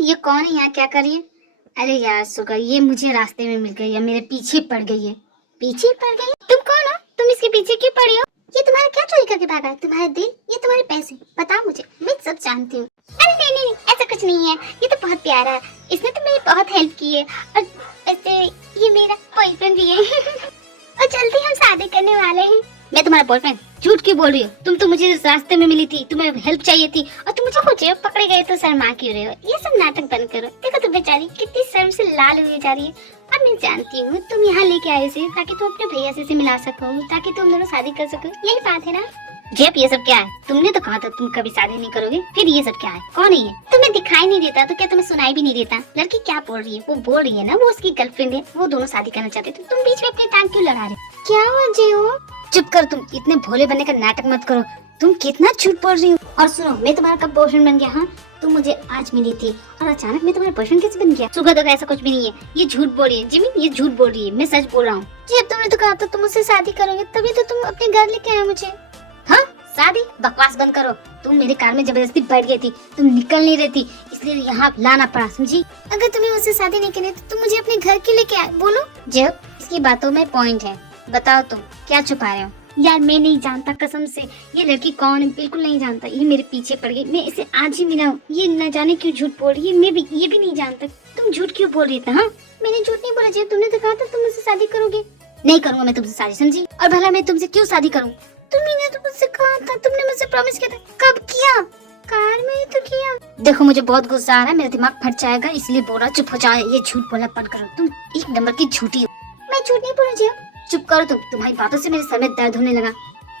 ये कौन है यहाँ, क्या कर रही है? अरे यार सुगर, ये मुझे रास्ते में मिल गई है, मेरे पीछे पड़ गई है। पीछे पड़ गई? तुम कौन हो? तुम इसके पीछे क्यों पड़ी हो? ये तुम्हारा क्या चोरी करके भागा है? तुम्हारे दिल, ये तुम्हारे पैसे, बताओ मुझे, मैं सब जानती हूँ। अरे नहीं नहीं, ऐसा कुछ नहीं है, ये तो बहुत प्यारा है, इसने तो मेरी बहुत हेल्प की है, और ऐसे ये मेरा बॉयफ्रेंड भी है। और जल्दी हम शादी करने वाले हैं। मैं तुम्हारा बॉयफ्रेंड? झूठ क्यों बोल रही हो? तुम तो मुझे रास्ते में मिली थी, तुम्हें हेल्प चाहिए थी, और तुम मुझे खोजे पकड़े गए तो शर्मा क्यों रहे हो? ये सब नाटक बंद करो। देखो तो बेचारी कितनी शर्म से लाल हुई जा रही है। अब मैं जानती हूँ तुम यहाँ लेके आए से ताकि तुम अपने भैया से मिला सको, ताकि तुम दोनों शादी कर सको, यही बात है ना? जेब, ये सब क्या है? तुमने तो कहा था तुम कभी शादी नहीं करोगे, फिर ये सब क्या है? कौन है ये? तुम्हें दिखाई नहीं देता तो क्या तुम्हें सुनाई भी नहीं देता? लड़की क्या बोल रही है? वो बोल रही है ना वो उसकी गर्लफ्रेंड है, वो दोनों शादी करना चाहते, तो तुम बीच में अपनी टांग क्यों लड़ा रहे? क्या हुआ जी हो? चुप कर, तुम इतने भोले बनने का नाटक मत करो। तुम कितना झूठ बोल रही हो। और सुनो, मैं तुम्हारा कब बॉयफ्रेंड बन गया? हाँ, तुम मुझे आज मिली थी और अचानक मैं तुम्हारा बॉयफ्रेंड कैसे बन गया? सुगा, ऐसा कुछ भी नहीं है, ये झूठ बोल रही है। जिमी, ये झूठ बोल रही है, मैं सच बोल रहा हूँ। जी, अब तुमने तो कहा था तुम मुझसे शादी करोगे, तभी तो तुम अपने घर लेके आए मुझे। हाँ, शादी? बकवास बंद करो। तुम मेरे कार में जबरदस्ती बैठ गई थी, तुम निकल नहीं रही थी, इसलिए यहाँ लाना पड़ा, समझी? अगर तुम्हें मुझसे शादी नहीं करनी तो तुम मुझे अपने घर क्यों लेके आए? बोलो। जब इसकी बातों में पॉइंट है, बताओ तुम क्या छुपा रहे हो? यार मैं नहीं जानता, कसम से ये लड़की कौन है बिल्कुल नहीं जानता। ये मेरे पीछे पड़ गई, मैं इसे आज ही मिला हूँ, ये न जाने क्यों झूठ बोल रही है। मैं भी ये भी नहीं जानता तुम झूठ क्यों बोल रही थी। हाँ, मैंने झूठ नहीं बोला जी, तुमने तो कहा था तुम मुझसे शादी करोगे। नहीं करूंगा मैं तुमसे शादी, समझी? और भला मैं तुमसे क्यों शादी करूँ? तुमने तो मुझसे कहा था, तुमने मुझसे प्रॉमिस किया था। कब किया? कार में ही तो किया। देखो मुझे बहुत गुस्सा आ रहा है, मेरा दिमाग फट जाएगा, इसलिए बोल रहा चुप हो जाओ, ये झूठ बोलना बंद करो। तुम एक नंबर की झूठी हो। मैं झूठ नहीं बोला जी। चुप करो तुम, तुम्हारी बातों से मेरे सर में दर्द होने लगा।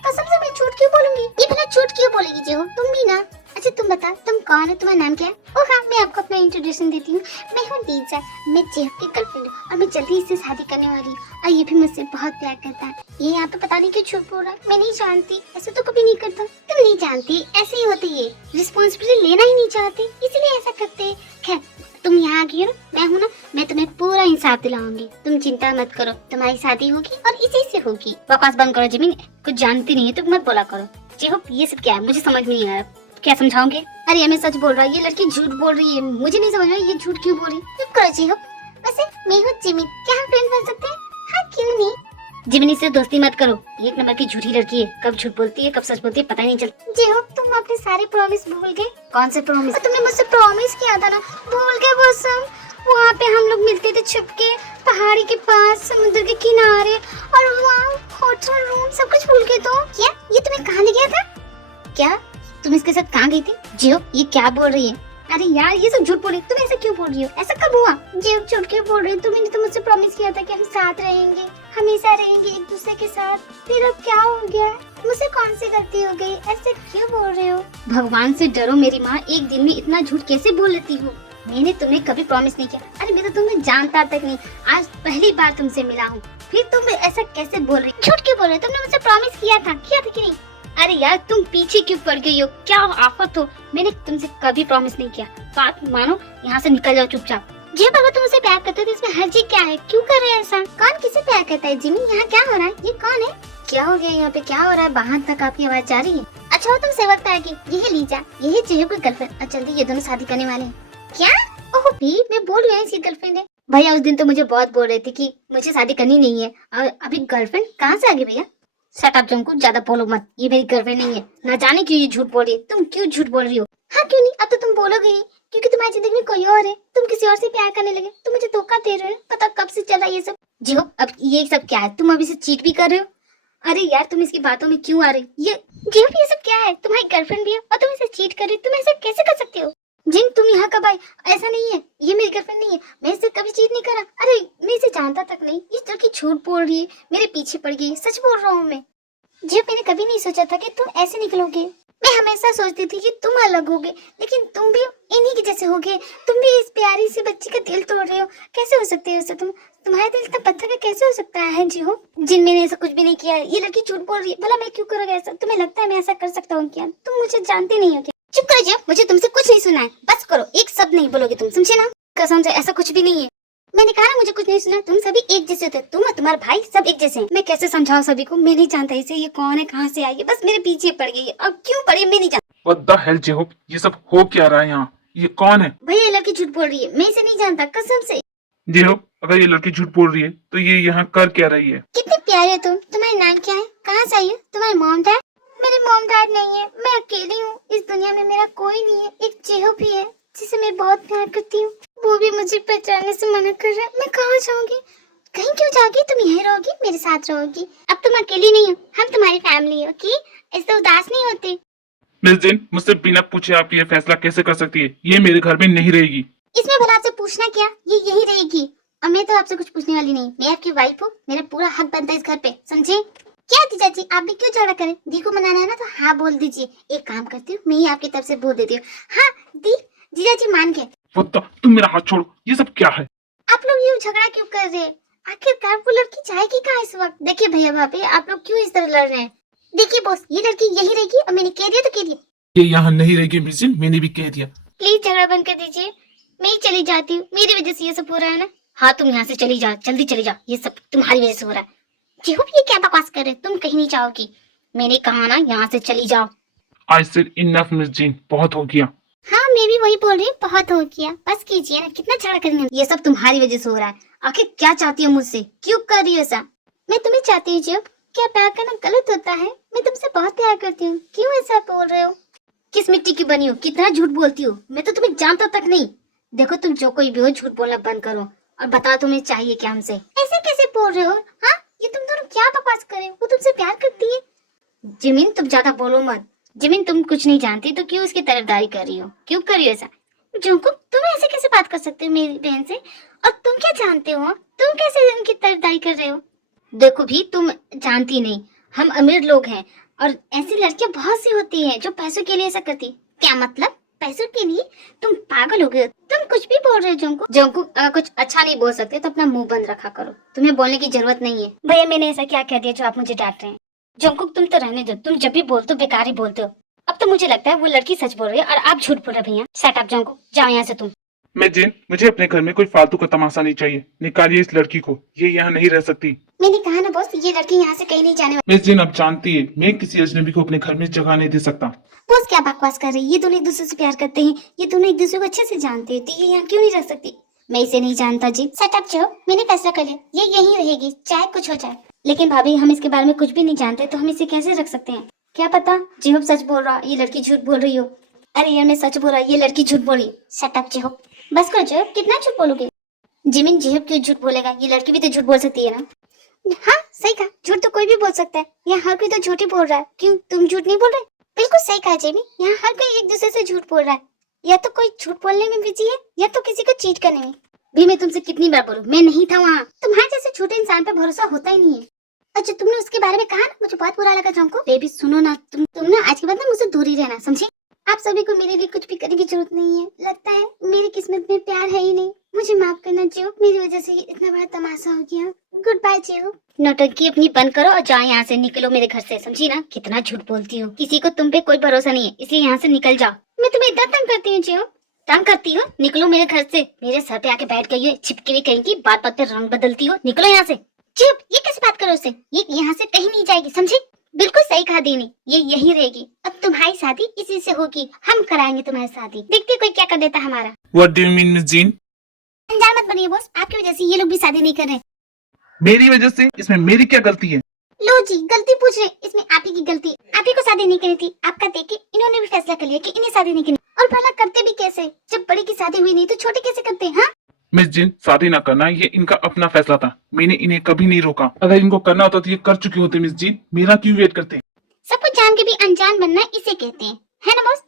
कसम से मैं झूठ क्यों बोलूंगी? ये भला झूठ क्यों बोलेगी जी हो? तुम भी ना। अच्छा तुम बता, तुम कौन है, तुम्हारा नाम क्या है? ओह हाँ, मैं आपको अपना इंट्रोडक्शन देती हूँ। मैं हूँ डीजा, मैं जेफ की गर्लफ्रेंड हूँ और मैं जल्दी इससे शादी करने वाली हूँ, और ये भी मुझसे बहुत प्यार करता है। ये यहाँ पे पता नहीं क्यों झूठ बोल रहा है। मैं नहीं जानती, ऐसे तो कभी नहीं करता। तुम नहीं जानती, ऐसे ही होती है, रिस्पॉन्सिबिलिटी लेना ही नहीं चाहते, इसलिए ऐसा करते। खैर तुम यहाँ आ गई हो ना, मैं हूँ ना, मैं तुम्हें पूरा इंसाफ दिलाऊंगी, तुम चिंता मत करो, तुम्हारी शादी होगी और इसी से होगी। बकवास बंद करो जिमी, कुछ जानती नहीं है तो मत बोला करो। जी हो, ये सब क्या है मुझे समझ में नहीं आ रहा, क्या समझाओगे? अरे मैं सच बोल रहा है, ये लड़की झूठ बोल रही है, मुझे नहीं समझ में ये झूठ क्यों बोल रही। चुप करो जी हो। वैसे मैं हूँ जिमी, क्या हम फ्रेंड बन सकते हैं? हाँ क्यों नहीं। जिमिनी से दोस्ती मत करो, एक नंबर की झूठी लड़की है, कब झूठ बोलती है कब सच बोलती है पता ही नहीं चलता। जी हो, तुम अपने सारे प्रॉमिस भूल गए। कौन से प्रॉमिस? तुमने मुझसे प्रॉमिस किया था ना, भूल गए वो सब? वहाँ पे हम लोग मिलते थे छुपके, पहाड़ी के पास, समुद्र के किनारे, और वहाँ होटल रूम, सब कुछ भूल गए तो? क्या ये तुम्हें कहाँ ले गया था? क्या तुम इसके साथ कहाँ गई थी? जियो, ये क्या बोल रही है? अरे यार ये सब झूठ बोल रही, तुम ऐसा क्यों बोल रही हो? ऐसा कब हुआ? जियो झूठ क्यों बोल रही हो? तुमने तो मुझसे प्रॉमिस किया था कि हम साथ रहेंगे, हमेशा रहेंगे एक दूसरे के साथ, फिर अब क्या हो गया? मुझसे कौन सी गलती हो गई? ऐसे क्यों बोल रहे हो? भगवान से डरो मेरी माँ, एक दिन में इतना झूठ कैसे बोल लेती हो? मैंने तुम्हें कभी प्रॉमिस नहीं किया। अरे मैं तो तुम्हें जानता तक नहीं, आज पहली बार तुमसे मिला हूँ, फिर तुम ऐसा कैसे बोल रही? झूठ क्यों बोल रहे? तुमने मुझसे प्रॉमिस किया था कि नहीं? अरे यार तुम पीछे क्यों पड़ गई हो? क्या आफत हो, मैंने तुमसे कभी प्रॉमिस नहीं किया। बात मानो, यहाँ से निकल जाओ चुपचाप। जी बाबा, तुम उसे प्यार करते हो तो इसमें हर्जी क्या है? क्यों कर रहे हैं ऐसा? कौन किसे प्यार करता है? जिमी, यहाँ क्या हो रहा है? ये कौन है? क्या हो गया यहाँ पे, क्या हो रहा है? बाहर तक आपकी आवाज जा रही है। अच्छा तुम सेवक आएगी, यही लीजा, यही जेब की गर्लफ्रेंड, और जल्दी ये दोनों शादी करने वाले हैं। क्या? ओह भी, मैं बोल रही हूँ इसकी गर्लफ्रेंड है। भैया उस दिन तो मुझे बहुत बोल रहे थे कि मुझे शादी करनी नहीं है, और अभी गर्लफ्रेंड कहाँ से आ गई भैया? शट अप तुमको, ज्यादा बोलो मत, ये मेरी गर्लफ्रेंड नहीं है। ना जाने क्यों ये झूठ बोल रही है। तुम क्यों झूठ बोल रही हो? हाँ क्यों नहीं, अब तो तुम बोलोगे ही, क्योंकि तुम्हारी जिंदगी में कोई और है, तुम किसी और से प्यार करने लगे, तुम मुझे धोखा दे रहे हो। पता कब से चला ये सब? जी हो, अब ये सब क्या है? तुम अभी से चीट भी कर रहे हो? अरे यार तुम इसकी बातों में क्यों आ रही? ये जी हो, ये सब क्या है? तुम्हारी गर्लफ्रेंड भी है और तुम इसे चीट कर रही हो, तुम ऐसे कैसे कर सकते हो? जिन तुम यहाँ कब आई? ऐसा नहीं है, ये मेरी गर्लफ्रेंड नहीं है, मैं इससे कभी चीट नहीं करा। अरे मैं इसे जानता तक नहीं, इस तरह की झूठ बोल रही है, मेरे पीछे पड़ गई, सच बोल रहा हूँ मैं। जी मैंने कभी नहीं सोचा था कि तुम ऐसे निकलोगे। मैं हमेशा सोचती थी कि तुम अलग होगे, लेकिन तुम भी इन्हीं के जैसे होगे। तुम भी इस प्यारी सी बच्ची का दिल तोड़ रहे हो, कैसे हो सकते हो? तुम्हारा दिल इतना पत्थर का कैसे हो सकता है? जी हो, जिन मैंने ऐसा कुछ भी नहीं किया। ये लड़की झूठ बोल रही है, भला मैं क्यों करूँगा ऐसा? तुम्हें लगता है मैं ऐसा कर सकता हूँ क्या? तुम मुझे जानते नहीं हो क्या? चुप करो जी, मुझे तुमसे कुछ नहीं सुना है, बस करो, एक शब्द नहीं बोलोगे तुम, समझे ना? कसम से ऐसा कुछ भी नहीं है। मैंने कहा ना मुझे कुछ नहीं सुना, तुम सभी एक जैसे थे, तुम और तुम्हारा भाई सब एक जैसे हैं। मैं कैसे समझाऊं सभी को? मैं नहीं जानता इसे, ये कौन है, कहाँ से आई है, बस मेरे पीछे पड़ गई है। अब क्यों पड़ी मैं नहीं जानता। What the hell, जेहोब, ये सब हो क्या रहा है यहाँ? ये कौन है? भैया ये लड़की झूठ बोल रही है, मैं इसे नहीं जानता कसम से। जी हो, अगर ये लड़की झूठ बोल रही है तो ये यहाँ कर क्या रही है? कितने प्यारे हो तुम, तुम्हारा नाम क्या है, कहाँ से आई हो, तुम्हारे मॉम डैड? मेरे मॉम डैड नहीं है, मैं अकेली हूँ, इस दुनिया में मेरा कोई नहीं है। एक जेहो भी है जिसे मैं बहुत प्यार करती हूँ, वो भी मुझे पहचानने से मना कर रहा है। मैं कहाँ जाऊंगी? कहीं क्यों जाओगी? तुम यहीं रहोगी, मेरे साथ रहोगी। अब तुम अकेली नहीं हो, हम तुम्हारी फैमिली हो, ओके? ऐसे उदास नहीं होते। मिस जिन, मुझसे बिना पूछे आप ये फैसला कैसे कर सकती है? ये मेरे घर में नहीं रहेगी। इसमें भला आपसे पूछना क्या, ये यही रहेगी। और मैं तो आपसे कुछ पूछने वाली नहीं, मैं आपकी वाइफ हूँ, मेरा पूरा हक बनता है इस घर पे, समझे? क्या जीजा जी, आप भी क्यों झगड़ा करें? दी को मनाना है ना तो हाँ बोल दीजिए। एक काम करती हूँ, मैं ही आपकी तरफ से बोल देती हूँ। हाँ दी, जीजा जी मान गए। वो तो, तुम मेरा हाथ छोड़ो, ये सब क्या है? आप लोग ये झगड़ा क्यों कर रहे हैं? आखिरकार वो लड़की जाएगी कहाँ इस वक्त? देखिए भैया भाभी, आप लोग क्यों इस तरह लड़ रहे हैं? देखिए बॉस, ये लड़की यही रहेगी और मैंने कह दिया तो कह दिया। ये यहाँ नहीं रहेगी मिस जिन, मैंने भी कह दिया। प्लीज झगड़ा बंद कर दीजिए, मैं ही चली जाती हूँ, मेरी वजह से ये सब हो रहा है ना। हाँ तुम यहाँ से चली जा, जल्दी चली जा, ये सब तुम्हारी वजह से हो रहा है। जीहू ये क्या बकवास कर रहे, तुम कहीं नहीं जाओगी, मैंने कहा ना यहाँ से चली जाओ। आई सेड इनफ मिस जिन, बहुत हो गया। हाँ मैं भी वही बोल रही हूँ, बहुत हो गया, बस कीजिए ना, कितना झगड़ा करेंगे। ये सब तुम्हारी वजह से हो रहा है। आखिर क्या चाहती हो मुझसे, क्यों कर रही हो ऐसा? मैं तुम्हें चाहती हूँ जीहू, क्या प्यार करना गलत होता है? मैं तुमसे बहुत प्यार करती हूँ, क्यों ऐसा बोल रहे हो? किस मिट्टी की बनी हो, कितना झूठ बोलती हो, मैं तो तुम्हें जानता तक नहीं। देखो तुम जो कोई भी हो, झूठ बोलना बंद करो और बताओ तुम्हें चाहिए क्या हमसे। ऐसे कैसे बोल रहे हो? हाँ ये तुम दोनों क्या बकवास कर रहे हो? वो तुमसे प्यार करती है। जिमिन तुम ज्यादा बोलो मत। जिमिन तुम कुछ नहीं जानती तो क्यों इसकी तरफदारी कर रही हो, क्यों कर रही हो ऐसा? जुंकुक तुम ऐसे कैसे बात कर सकते हो मेरी बहन से? और तुम क्या जानते हो, तुम कैसे उनकी तरफदारी कर रहे हो? देखो भी, तुम जानती नहीं, हम अमीर लोग हैं और ऐसी लड़कियां बहुत सी होती हैं जो पैसों के लिए ऐसा करती। क्या मतलब पैसों के लिए? तुम पागल हो गए हो, तुम कुछ भी बोल रहे हो जोंकुक। जोंकुक अगर कुछ अच्छा नहीं बोल सकते तो अपना मुंह बंद रखा करो, तुम्हें बोलने की जरूरत नहीं है। भैया मैंने ऐसा क्या कह दिया जो आप मुझे डांट रहे हैं? जोंकुक तुम तो रहने दो, तुम जब भी बोलते हो बेकार ही बोलते हो। अब तो मुझे लगता है वो लड़की सच बोल रही है और आप झूठ बोल रहे भैया। सेट अप जोंकुक, जाओ यहाँ से तुम। मैं जिन, मुझे अपने घर में कोई फालतू का तमाशा नहीं चाहिए, निकालिए इस लड़की को, ये यहाँ नहीं रह सकती। मैंने कहा ना बॉस, ये लड़की यहाँ से कहीं नहीं जाने वाली। मिस जिन आप जानती है, मैं किसी अजनबी को अपने घर में जगह नहीं दे सकता। बॉस क्या बकवास कर रही है? ये दोनों एक दूसरे से प्यार करते हैं, ये दोनों एक दूसरे को अच्छे से जानते हैं, तो ये यहाँ क्यों नहीं रह सकती? मैं इसे नहीं जानता जी। सेटअप जो मैंने फैसला कर लिया, ये यहीं रहेगी चाहे कुछ हो जाए। लेकिन भाभी हम इसके बारे में कुछ भी नहीं जानते तो हम इसे कैसे रख सकते हैं? क्या पता जिहोब सच बोल रहा, ये लड़की झूठ बोल रही हो। अरे यार मैं सच बोल रहा, ये लड़की झूठ बोल रही। सेटअप जिहोब, बस करो जिहोब, कितना झूठ बोलोगे? जिमिन जिहोब क्यों झूठ बोलेगा? ये लड़की भी तो झूठ बोल सकती है ना। हाँ सही कहा, झूठ तो कोई भी बोल सकता है, यहाँ हर कोई तो झूठ ही बोल रहा है। क्यों तुम झूठ नहीं बोल रहे? बिल्कुल सही कहा जेमी, यहाँ हर कोई एक दूसरे से झूठ बोल रहा है, या तो कोई झूठ बोलने में बिजी है या तो किसी को चीट करने में। भी मैं तुमसे कितनी बार बोलूं, मैं नहीं था वहाँ। तुम्हारे जैसे छोटे इंसान पे भरोसा होता ही नहीं है। अच्छा तुमने उसके बारे में कहा ना, मुझे बहुत बुरा लगा तुमको। बेबी सुनो ना, तुम ना आज के बाद ना मुझसे दूर ही रहना, समझे? आप सभी को मेरे लिए कुछ भी करने की जरूरत नहीं है। लगता है मेरी किस्मत में प्यार है ही नहीं। मुझे माफ करना जियो, मेरी वजह से इतना बड़ा तमाशा हो गया। गुड बाय जियो। नौटंकी अपनी बंद करो और जाओ यहाँ से, निकलो मेरे घर से, समझी ना? कितना झूठ बोलती हो, किसी को तुम पे कोई भरोसा नहीं है, इसलिए यहाँ से निकल जाओ। मैं तुम्हें इतना तंग करती हूँ जियो? तंग करती हो? निकलो मेरे घर से। मेरे सर पे आके बैठ गई हो, छिपकी भी कहीं की, बात बात पे रंग बदलती हो। निकलो यहाँ से। चुप, ये कैसे बात करो उससे? ये यहाँ से कहीं नहीं जाएगी, समझे? बिल्कुल सही कहा दीनी, ये यही रहेगी। अब तुम्हारी शादी इसी से होगी, हम कराएंगे तुम्हारी शादी। देखते कोई क्या कर देता हमारा। What do you mean missing? अनजान मत बनिए बॉस, आपकी वजह से ये लोग भी शादी नहीं कर रहे। मेरी वजह से? इसमें मेरी क्या गलती है? लो जी गलती पूछ रहे, इसमें आप ही की गलती। आप ही को शादी नहीं करनी थी, आपका देख के इन्होंने भी फैसला कर लिया कि इन्हें शादी नहीं करनी। और भला करते भी कैसे, जब बड़ी की शादी हुई नहीं तो छोटे कैसे करते हैं? हाँ मिस जिन, शादी ना करना ये इनका अपना फैसला था, मैंने इन्हें कभी नहीं रोका। अगर इनको करना होता तो ये कर चुके होते। मिस जिन मेरा क्यों वेट करते? सब कुछ जान के भी अनजान बनना इसे कहते हैं, है ना boss?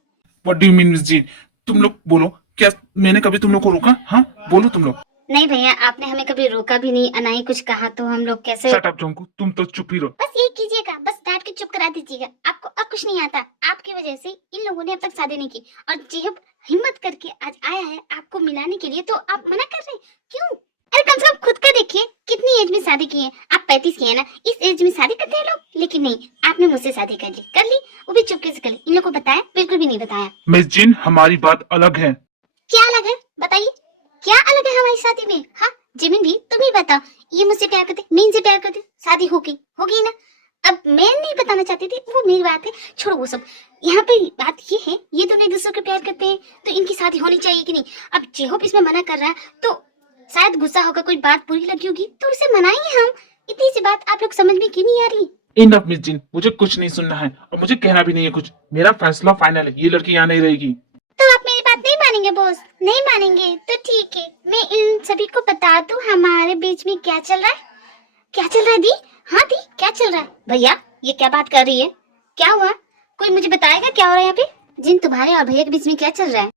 What do you mean missing? तुम लोग बोलो, क्या मैंने कभी तुम लोग को रोका? हाँ बोलो तुम लोग। नहीं भैया, आपने हमें कभी रोका भी नहीं, ना ही कुछ कहा, तो हम लोग कैसे? शट अप जोंकू, तुम तो चुप ही रहो। बस ये कीजिएगा, बस डांट के चुप करा दीजिएगा। आपको अब कुछ नहीं आता, आपकी वजह से इन लोगों ने अब तक शादी नहीं की। और जेहब हिम्मत करके आज आया है आपको मिलाने के लिए, तो आप मना कर रहे हैं क्यों? अरे कम से कम खुद का देखिए, कितनी एज में शादी की है आप? 35 की है ना, इस एज में शादी करते हैं लोग। लेकिन नहीं, आपने मुझसे शादी कर ली, वो भी चुपके से कर ली। इन लोगों को बताया? बिल्कुल भी नहीं बताया। मिस जिन हमारी बात अलग है। क्या अलग है बताइए, क्या अलग है हमारी शादी में? हाँ जिमिन भी तुम ही बताओ, ये मुझसे प्यार करते, मैं इनसे प्यार करती, शादी होगी ना? अब मैं नहीं नहीं बताना चाहती थी, वो मेरी बात है, छोड़ो वो सब। यहाँ पे बात ये है, ये दोनों एक दूसरे को प्यार करते हैं तो इनकी शादी होनी चाहिए कि नहीं। अब जेहोप इसमें मना कर रहा है तो शायद गुस्सा होगा, कोई बात बुरी लगी होगी तो उसे मनाएंगे हम। इतनी सी बात आप लोग समझ में क्यों नहीं आ रही? इनफ मिस जिन, मुझे कुछ नहीं सुनना है और मुझे कहना भी नहीं है कुछ। मेरा फैसला फाइनल है, ये लड़की यहाँ नहीं रहेगी। तो आप मेरी बात नहीं मानेंगे बॉस? नहीं मानेंगे तो ठीक है, मैं इन सभी को बता दूं हमारे बीच में क्या चल रहा है। क्या चल रहा है दी? हाँ दी, क्या चल रहा है? भैया ये क्या बात कर रही है, क्या हुआ? कोई मुझे बताएगा क्या हो रहा है यहाँ पे? जिन तुम्हारे और भैया के बीच में क्या चल रहा है?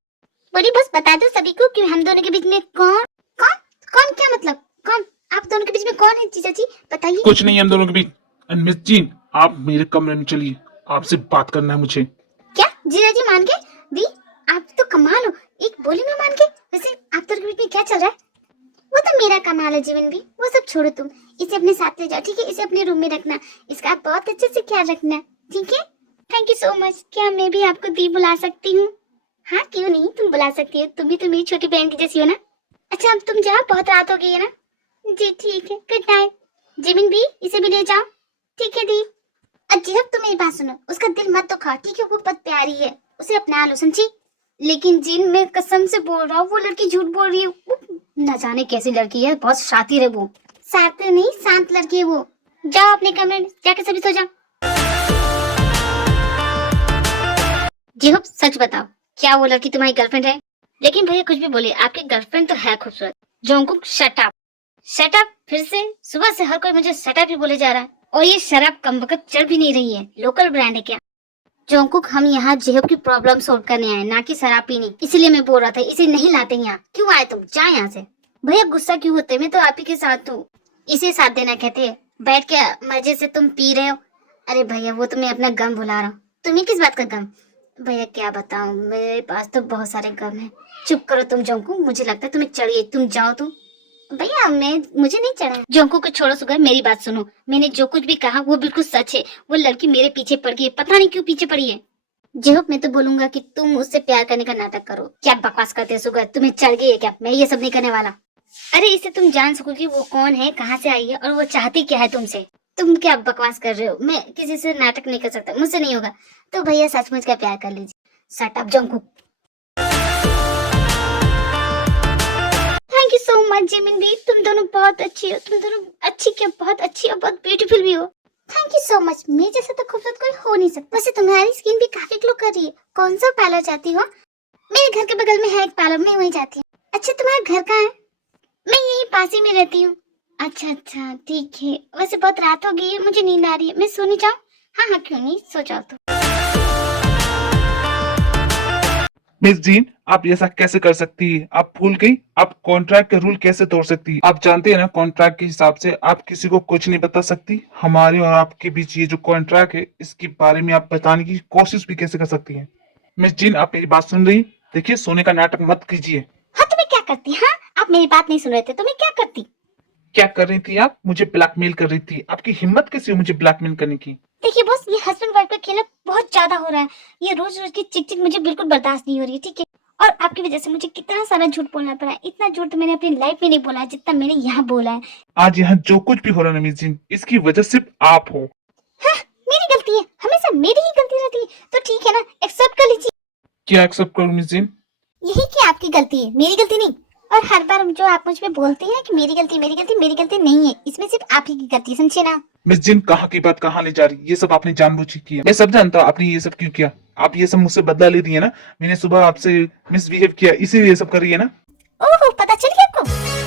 बड़ी बस बता दो सभी को कि हम दोनों के बीच में कौन कौन कौन, क्या मतलब कौन? आप दोनों के बीच में कौन है जीजा जी, बताइए। कुछ नहीं है हम दोनों के बीच। एंड मिस जीन, आप मेरे कमरे में चलिए, आपसे बात करना है मुझे। क्या जीजा जी मान गए? दी आप तो कमाल हो, एक बोली में मान गए। वैसे आप दोनों के बीच में क्या चल रहा है? वो तो मेरा कमाल है जीवन भी, वो सब छोड़ो तुम। इसे अपने साथ ले जाओ, ठीक है? इसे अपने रूम में रखना, इसका आप बहुत अच्छे से ख्याल रखना, ठीक है? Thank you so much. क्या मैं भी आपको दी बुला सकती हूँ? हाँ क्यों नहीं, तुम बुला सकती हो, तुम भी तो मेरी छोटी बहन की जैसी हो ना। अच्छा अब तुम जाओ, बहुत रात हो गई है ना। जी ठीक है, गुड नाइट। जिमिन भी इसे भी ले जाओ, ठीक है दी। अजी अब तुम मेरी बात सुनो, उसका दिल मत दुखाओ, ठीक है? वो बहुत प्यारी है, उसे अपना लो, समझी? लेकिन जिन मैं कसम से बोल रहा हूँ, वो लड़की झूठ बोल रही है। वो न जाने कैसी लड़की है, बहुत शातिर है वो। शातिर नहीं, शांत लड़की है वो। जाओ अपने कमरे में जाके सभी सो जाओ। जी हो, सच बताओ, क्या वो लड़की तुम्हारी गर्लफ्रेंड है? लेकिन भैया कुछ भी बोले, आपकी गर्लफ्रेंड तो है खूबसूरत। Jungkook shut up, shut up. फिर से सुबह से हर कोई मुझे शट अप ही बोले जा रहा है। और ये शराब कम वक्त चढ़ भी नहीं रही है, लोकल ब्रांड है क्या? जोंगकुक हम यहाँ जेहब की प्रॉब्लम सॉल्व करने आए, ना कि शराब पीने। इसीलिए मैं बोल रहा था इसे नहीं लाते यहाँ। क्यों आए तुम? जाए यहाँ से। भैया गुस्सा क्यों होते, मैं तो आप ही के साथ हूँ। इसे साथ देना कहते हैं, बैठ के मजे से तुम पी रहे हो। अरे भैया वो तो मैं अपना गम भुला रहा हूँ। तुम्हें किस बात का गम? भैया क्या बताऊँ, मेरे पास तो बहुत सारे गम है। चुप करो तुम जोंगकुक, मुझे लगता है तुम्हें चढ़िए, तुम जाओ तुम। भैया मुझे नहीं चढ़ा। जोंगकुक को छोड़ो सुगर, मेरी बात सुनो। मैंने जो कुछ भी कहा वो बिल्कुल सच है। वो लड़की मेरे पीछे पड़ गई है, पता नहीं क्यों पीछे पड़ी है। जेहोप मैं तो बोलूंगा कि तुम उससे प्यार करने का नाटक करो। क्या बकवास करते हो सुगर, तुम्हें चढ़ गई है क्या? मैं ये सब नहीं करने वाला। अरे इससे तुम जान सको कि वो कौन है, कहाँ से आई है और वो चाहती क्या है तुमसे। तुम क्या बकवास कर रहे हो? मैं किसी से नाटक नहीं कर सकता, मुझसे नहीं होगा। तो भैया सचमुच का प्यार कर लीजिए। Shut up Jungkook. Thank you so much Jimin भी, तुम दोनों बहुत अच्छी हो। तुम दोनों अच्छी क्या, बहुत अच्छी और बहुत ब्यूटीफुल भी हो। Thank you so much. मेरे जैसा तो खूबसूरत कोई हो नहीं सकता। वैसे तुम्हारी स्किन भी काफी ग्लो कर रही है। कौन सा पार्लर जाती हो? मेरे घर के बगल में है एक पार्लर, मैं वहीं जाती हूँ। अच्छा तुम्हारा घर कहाँ है? मैं यहीं पास ही में रहती हूँ। अच्छा अच्छा ठीक है। वैसे बहुत रात हो गई है, मुझे नींद आ रही है, मैं सोने जाऊँ? हाँ हाँ क्यों नहीं, सो जाओ तो। मिस जीन, आप ऐसा कैसे कर सकती है? आप भूल गई? आप कॉन्ट्रैक्ट के रूल कैसे तोड़ सकती है? आप जानते हैं ना, कॉन्ट्रैक्ट के हिसाब से आप किसी को कुछ नहीं बता सकती। हमारे और आपके बीच ये जो कॉन्ट्रैक्ट है, इसके बारे में आप बताने की कोशिश भी कैसे कर सकती है? मिस जीन, आप मेरी बात सुन रही? देखिए, सोने का नाटक मत कीजिए। हाँ तुम्हें क्या करती? हाँ आप मेरी बात नहीं सुन रहे थे, तुम्हें क्या करती? क्या कर रही थी आप? मुझे ब्लैकमेल कर रही थी। आपकी हिम्मत कैसी हुई मुझे ब्लैकमेल करने की? देखिए बॉस, ये हस्बैंड वाइफ का खेल बहुत ज्यादा हो रहा है। ये रोज रोज की चिक चिक मुझे बिल्कुल बर्दाश्त नहीं हो रही है, ठीक है? और आपकी वजह से मुझे कितना सारा झूठ बोलना पड़ा है। इतना झूठ तो मैंने अपनी लाइफ में नहीं बोला है जितना मैंने यहाँ बोला है। आज यहाँ जो कुछ भी हो रहा है ना मिस जीन, इसकी वजह सिर्फ आप हो। हाँ, मेरी गलती है, हमेशा मेरी ही गलती रहती है। तो ठीक है ना, एक्सेप्ट कर लीजिए। क्या एक्सेप्ट करूँ मिस जीन? यही कि आपकी गलती है, मेरी गलती नहीं। और हर बार जो आप मुझ पे बोलते हैं कि मेरी गलती मेरी गलती, मेरी गलती नहीं है। इसमें सिर्फ आप ही की गलती है, समझे ना? मिस जिन, कहाँ की बात कहाँ ले जा रही? ये सब आपने जानबूझ के किया। मैं सब जानता हूँ आपने ये सब क्यों किया। आप ये सब मुझसे बदला ले रही है ना। मैंने सुबह आपसे मिसबिहेव किया, इसीलिए ये सब कर रही है ना। ओहो, पता चल गया आपको?